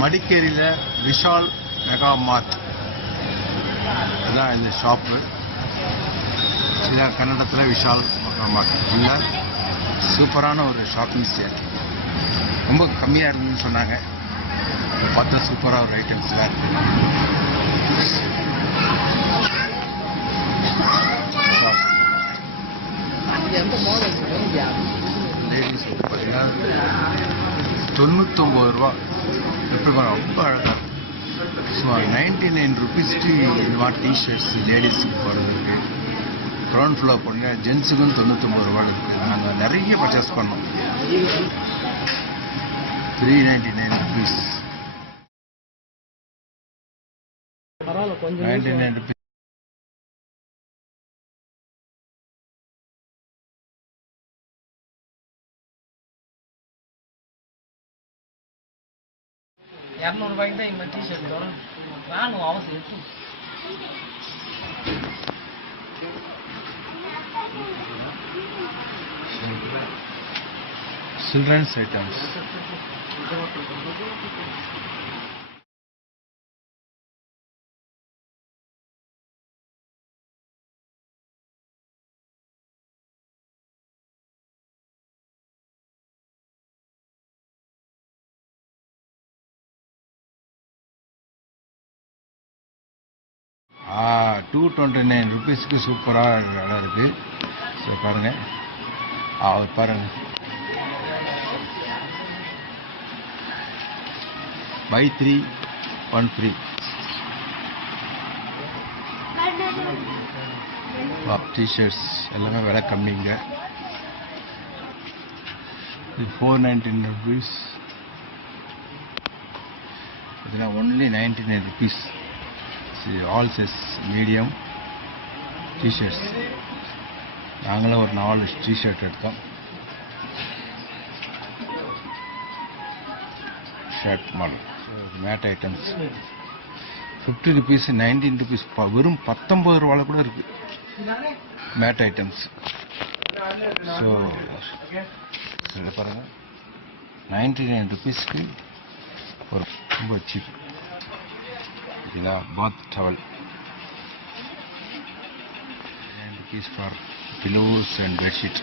மடிக்கேரியில் Vishal mega மார்ட் இதுதான் இந்த shop. இதுதான் கன்னடத்தில் விஷால் மெகா மார்ட். இல்லை சூப்பரான ஒரு ஷாப்பிங் சேல். ரொம்ப கம்மியாக இருந்துன்னு சொன்னாங்க. பார்த்தா சூப்பராக ஒரு ஐட்டம்ஸ்லாம் இருக்குது. லேடிஸ் பார்த்தீங்கன்னா 99 ரூபா. எப்படி ரொம்ப அழகாக இருக்கும். ஸோ 99 ருபீஸ்க்கு இந்த மாதிரி டிஷர்ட்ஸ் லேடிஸுக்கு போடுறதுக்கு. கிரவுண்ட் ஃப்ளோர் போனீங்கன்னா ஜென்ஸுக்கும் 99 ரூபா இருக்குது. நாங்கள் நிறைய பர்ச்சேஸ் பண்ணோம். 399 rupees. 99 rupees. ₹200 தான் இந்த டிஷர்ட் வரும். நானும் அவசியம் children's items. ₹229 ருபீஸ்க்கு சூப்பராக இடம் இருக்குது. ஸோ பாருங்கள், அவர் பாருங்கள், buy 3 1 free. டிஷர்ட்ஸ் எல்லாமே விலை கம்மிங்க. இது 499 rupees. இதெல்லாம் only 99 rupees. All size medium T shirts. நாங்களும் ஒரு 4 டிஷர்ட் எடுத்தோம். Shirt model made items 50 rupees 19 rupees. வெறும் 19 ரூபாயில் கூட இருக்குது மேட் ஐட்டம்ஸ். ஸோ இதில் பாருங்கள், 99 rupeesக்கு ஒரு ரொம்ப சீப். இதுதான் பாத் towel. 9 rupees for pillows and bedsheet.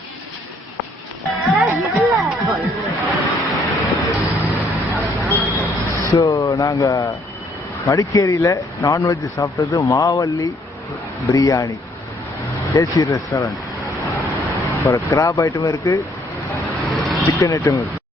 So நாங்கள் மடிக்கேரியில் நான்வெஜ் சாப்பிட்டது மாவல்லி பிரியாணி ஏசி ரெஸ்டாரண்ட். ஒரு கிராப் ஐட்டம் இருக்குது, சிக்கன் ஐட்டம் இருக்குது.